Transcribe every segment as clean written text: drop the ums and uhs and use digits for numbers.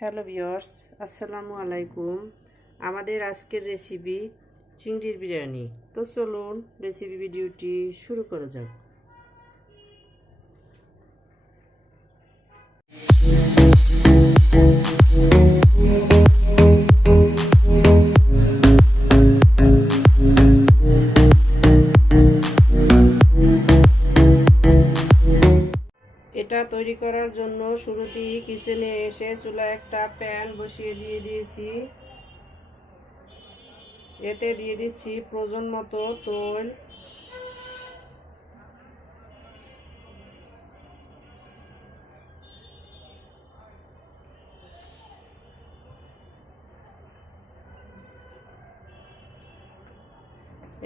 Hello viewers, আসসালামু আলাইকুম। আমাদের আজকের রেসিপি চিংড়ির বিরিয়ানি। তো চলুন রেসিপি ভিডিওটি শুরু করা যাক। এটা তৈরি করার জন্য শুরুতেই কিচেনে এসে চুলায় একটা প্যান বসিয়ে দিয়েছি। এতে দিয়ে দিচ্ছি প্রয়োজন মতো তেল।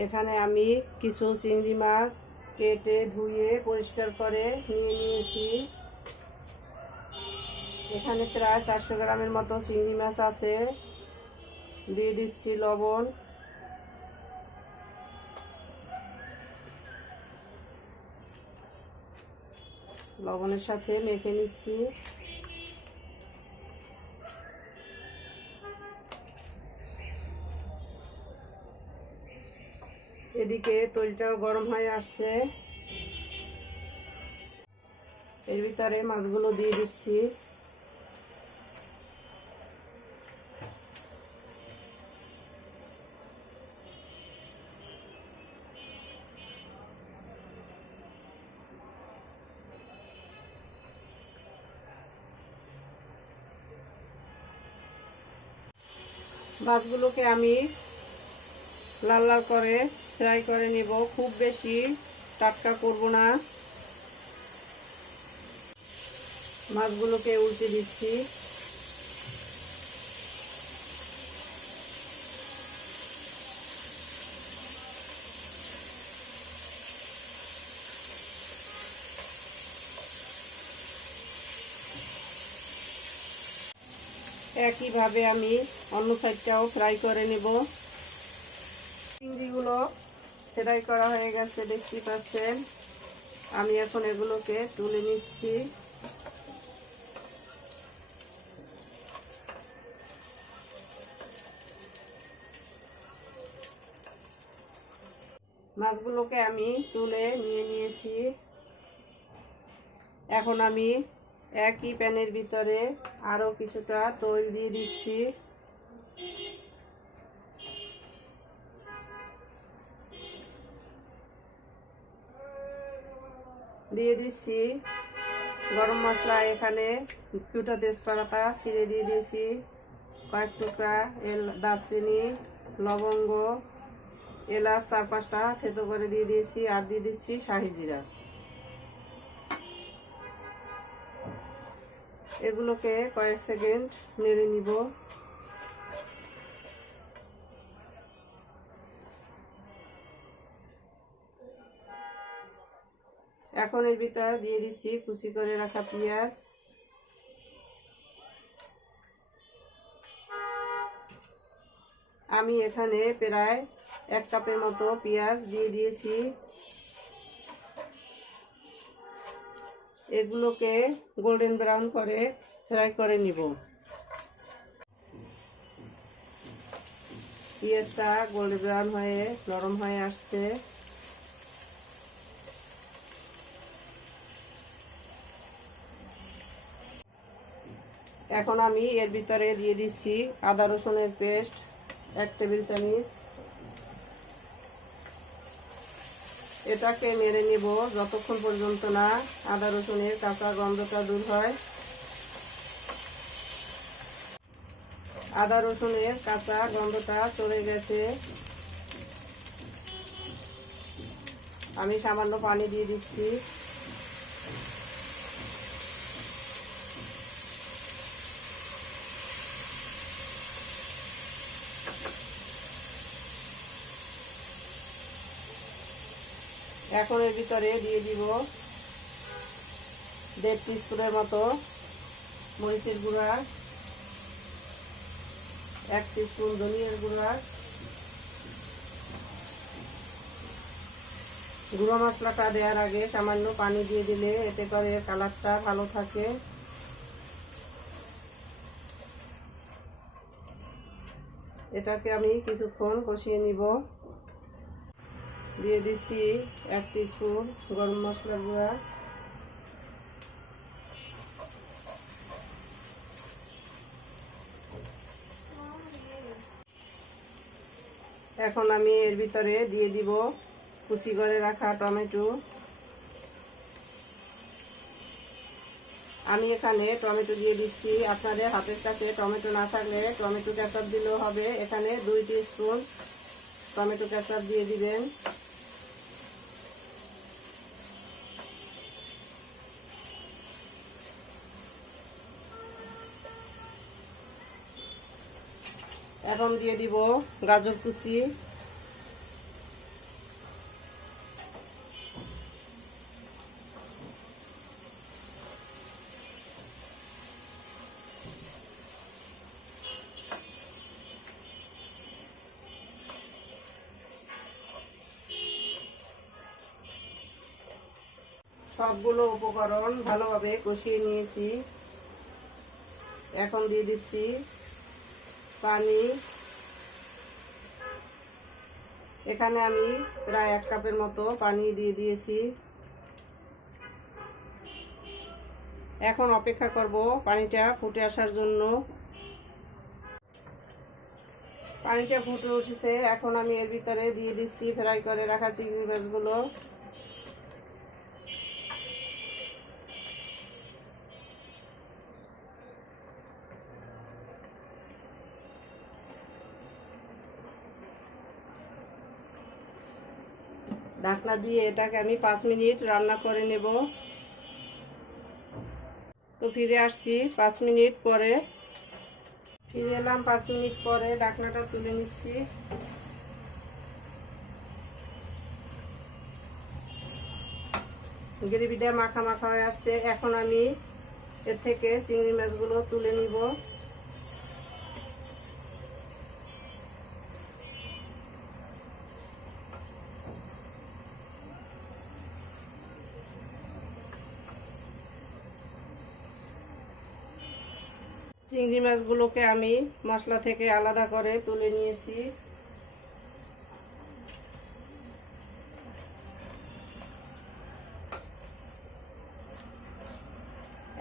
এখানে আমি কিছু চিংড়ি মাছ কেটে ধুয়ে পরিষ্কার করে নিয়ে নিয়েছি। এখানে প্রায় 400 গ্রামের মতো চিংড়ি মাছ আছে। দিয়ে দিচ্ছি লবণ, লবণের সাথে মেখে নিচ্ছি। এদিকে তেলটাও গরম হয়ে আসছে। এর ভিতরে মাছগুলো দিয়ে দিচ্ছি। মাছগুলোকে আমি লাল লাল করে ফ্রাই করে নিব, খুব বেশি টাটকা করব না। মাছগুলোকে উল্টে দিচ্ছি। একইভাবে আমি অন্য সাইডটাও ফ্রাই করে নেব। চিংড়িগুলো ফ্রাই করা হয়ে গেছে, দেখতে পাচ্ছেন। আমি এখন এগুলোকে তুলে নিচ্ছি। মাছগুলোকে আমি তুলে নিয়ে নিয়েছি। এখন আমি একই প্যানের ভিতরে আরো কিছুটা তেল দিয়ে দিচ্ছি। দিয়ে দিচ্ছি গরম মশলা। এখানে দুটো তেজপাতা ছিঁড়ে দিয়ে দিয়েছি, কয়েক টুকরা দারচিনি, লবঙ্গ, এলাচ 4-5টা থেতো করে দিয়ে দিয়েছি, আর দিয়ে দিচ্ছি শাহি জিরা। এগুলোকে কয়েক সেকেন্ড নেড়ে নিব। এখন এর ভিতরে দিয়ে দিচ্ছি কুচি করে রাখা পেঁয়াজ। আমি এখানে প্রায় 1 কাপের মতো পেঁয়াজ দিয়ে দিয়েছি। এগুলোকে গোল্ডেন ব্রাউন করে ফ্রাই করে নিব। পেঁয়াজটা গোল্ডেন ব্রাউন হয়ে নরম হয়ে আসছে। এখন আমি এর ভিতরে দিয়ে দিচ্ছি আদা রসুনের পেস্ট 1 টেবিল চামচ। এটাকে নেড়ে নিব যতক্ষণ পর্যন্ত না আদা রসুনের কাঁচা গন্ধটা দূর হয়। আদা রসুনের কাঁচা গন্ধটা চলে গেছে। আমি সামান্য পানি দিয়ে দিচ্ছি। এখন এর ভিতরে দিয়ে দিব 1.5 টিস্পুনের মতো মরিচের গুঁড়া, 1 টিস্পুন ধনিয়ার গুঁড়া। গুঁড়ো মশলাটা দেওয়ার আগে সামান্য পানি দিয়ে দিলে এতে করে কালারটা ভালো থাকে। এটাকে আমি কিছুক্ষণ কষিয়ে নিব। দিয়ে দিচ্ছি 1 টিস্পুন গরম মশলার গুঁড়া, এখন আমি এর ভিতরে দিয়ে দিব কুচি করে রাখা টমেটো। আমি এখানে টমেটো দিয়ে দিচ্ছি, আপনাদের হাতের কাছে টমেটো না থাকলে টমেটো কেচাপ দিলেও হবে। এখানে 2 টিস্পুন টমেটো কেচাপ দিয়ে দিবেন। এখন দিয়ে দিব গাজর কুচি, সবগুলো উপকরণ ভালোভাবে কষিয়ে নিয়েছি। এখন দিয়ে দিচ্ছি পানি। এখানে আমি প্রায় 1 কাপের মতো পানি দিয়ে দিয়েছি। এখন অপেক্ষা করব পানিটা ফুটে আসার জন্য। পানিটা ফুটে উঠেছে, এখন আমি এর ভিতরে দিয়ে দিচ্ছি ফ্রাই করে রাখা চিংড়ি মাছগুলো। ঢাকনা দিয়ে এটাকে আমি 5 মিনিট রান্না করে নেব। তো ফিরে আসছি 5 মিনিট পরে। ফিরে এলাম 5 মিনিট পরে, ঢাকনাটা তুলে নিচ্ছি। গ্রেভিটা মাখা মাখা হয়ে আসছে। এখন আমি এর থেকে চিংড়ি মাছগুলো তুলে নিব। চিংড়ি মাছগুলোকে আমি মশলা থেকে আলাদা করে তুলে নিয়েছি।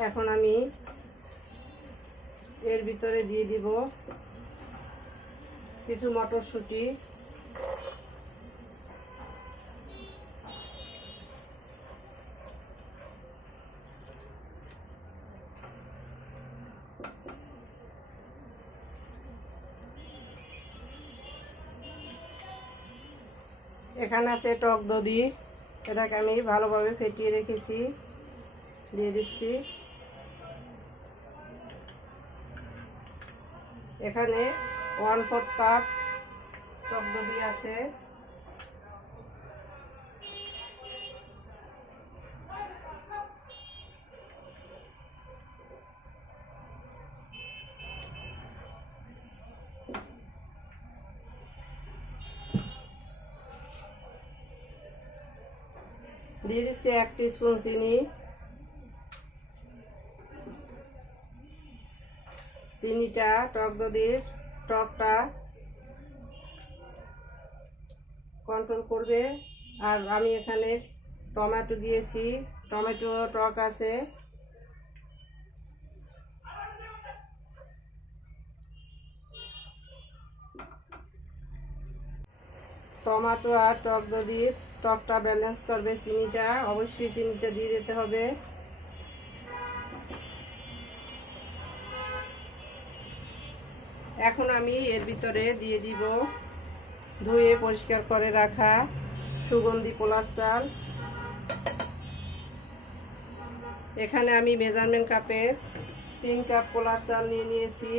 এখন আমি এর ভিতরে দিয়ে দিব কিছু মটরশুঁটি, এখানে আছে টক দধি, এটাকে আমি ভালোভাবে ফেটিয়ে রেখেছি, দিয়ে দিচ্ছি। এখানে 1/4 কাপ টক দধি আছে। দিয়ে দিচ্ছি 1 টিস্পুন চিনি। চিনিটা টক দধির টকটা কন্ট্রোল করবে। আর আমি এখানে টমেটো দিয়েছি, টমেটো টক আছে। টমেটো আর টক দধির টকটা ব্যালেন্স করবে চিনিটা, অবশ্যই চিনিটা দিয়ে দিতে হবে। এখন আমি এর ভিতরে দিয়ে দিব ধুয়ে পরিষ্কার করে রাখা সুগন্ধি পোলার চাল। এখানে আমি মেজারমেন্ট কাপের 3 কাপ পোলার চাল নিয়ে নিয়েছি।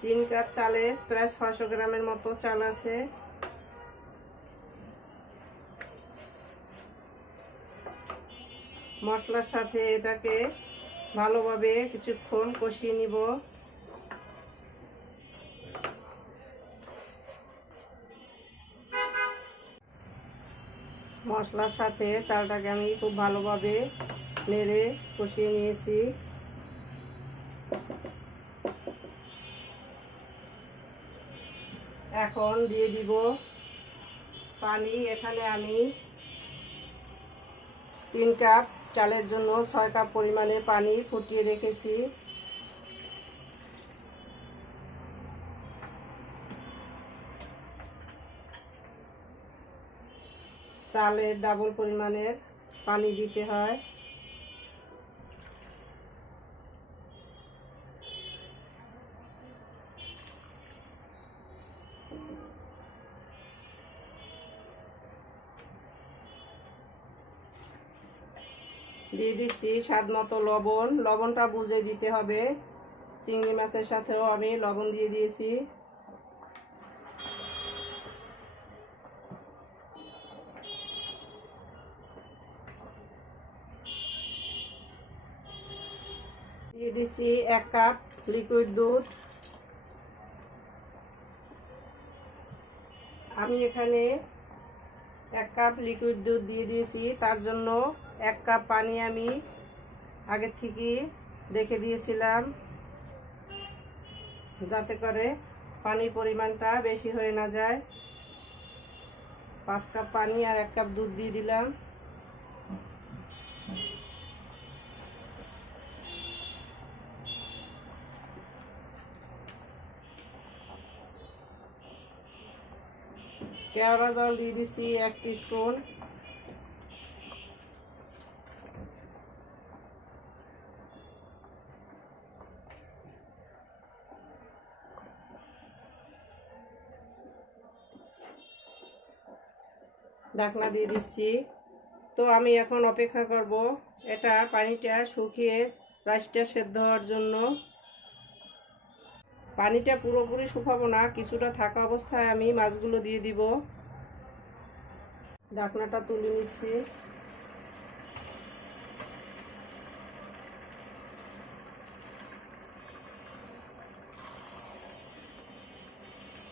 3 কাপ চালে প্রায় 600 গ্রামের মতো চাল আছে। মশলার সাথে এটাকে ভালোভাবে কিছুক্ষণ কষিয়ে নিব। মশলার সাথে চালটাকে আমি খুব ভালোভাবে নেড়ে কষিয়ে নিয়েছি। এখন দিয়ে দিব পানি। এখানে আমি 3 কাপ চালের জন্য 6 কাপ পরিমাণে পানি ফুটিয়ে রেখেছি। চালের ডাবল পরিমাণের পানি দিতে হয়। দিয়ে দিচ্ছি স্বাদ মতো লবণ। লবণটা বুঝে দিতে হবে। চিংড়ি মাছের সাথেও আমি লবণ দিয়ে দিয়েছি। দিয়ে দিচ্ছি 1 কাপ লিকুইড দুধ। আমি এখানে 1 কাপ লিকুইড দুধ দিয়ে দিয়েছি। তার জন্য 1 কাপ পানি আমি আগে থেকে রেখে দিয়েছিলাম, যাতে করে পানির পরিমাণটা বেশি হয়ে না যায়। 5 কাপ পানি আর 1 কাপ দুধ দিয়ে দিলাম। কেওড়া জল দিয়ে দিচ্ছি 1 টিস্পুন। ঢাকনা দিয়ে দিচ্ছি। তো আমি এখন অপেক্ষা করব এটা পানিটা শুকিয়ে রাইসটা সেদ্ধ হওয়ার জন্য। পানিটা পুরোপুরি শুকাবো না, কিছুটা থাকা অবস্থায় আমি মাছগুলো দিয়ে দিব। ঢাকনাটা তুলে নিচ্ছি।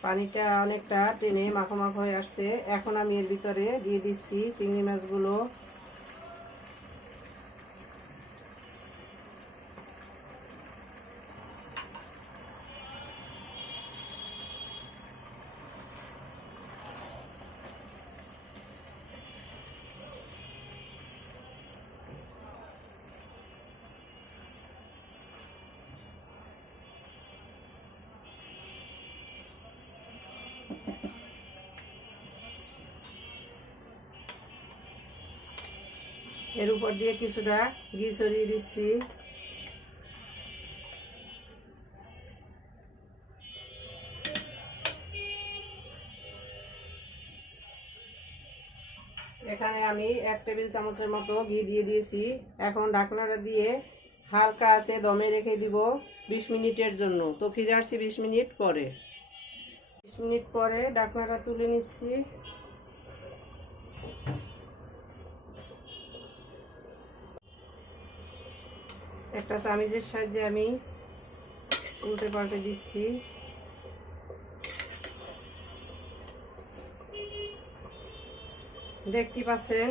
পানিটা অনেকটা টেনে মাখো হয়ে আসছে। এখন আমি এর ভিতরে দিয়ে দিচ্ছি চিংড়ি মাছগুলো। এর উপর দিয়ে কিছুটা ঘি ছড়িয়ে দিচ্ছি। এখানে আমি 1 টেবিল চামচের মতো ঘি দিয়ে দিয়েছি। এখন ঢাকনাটা দিয়ে হালকা আছে দমে রেখে দিব 20 মিনিটের জন্য। তো ফিরে আসছি 20 মিনিট পরে। 20 মিনিট পরে ঢাকনাটা তুলে নিচ্ছি। একটা চামিচের সাহায্যে আমি উল্টে পাল্টে দিচ্ছি। দেখতে পাচ্ছেন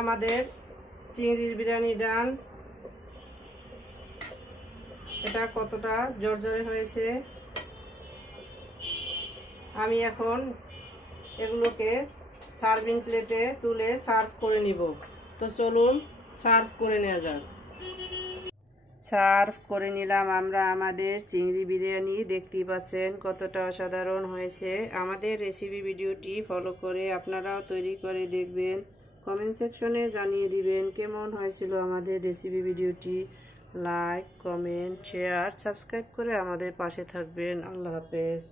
আমাদের চিংড়ির বিরিয়ানি ডান। এটা কতটা জর্জরে হয়েছে। আমি এখন এগুলোকে সার্ভিং প্লেটে তুলে সার্ভ করে নিব। তো চলুন সার্ভ করে নেওয়া যাক। সার্ভ করে নিলাম আমরা আমাদের চিংড়ি বিরিয়ানি। দেখতেই পাচ্ছেন কতটা অসাধারণ হয়েছে। আমাদের রেসিপি ভিডিওটি ফলো করে আপনারাও তৈরি করে দেখবেন। কমেন্ট সেকশনে জানিয়ে দিবেন কেমন হয়েছিল আমাদের রেসিপি ভিডিওটি। লাইক, কমেন্ট, শেয়ার, সাবস্ক্রাইব করে আমাদের পাশে থাকবেন। আল্লাহ হাফেজ।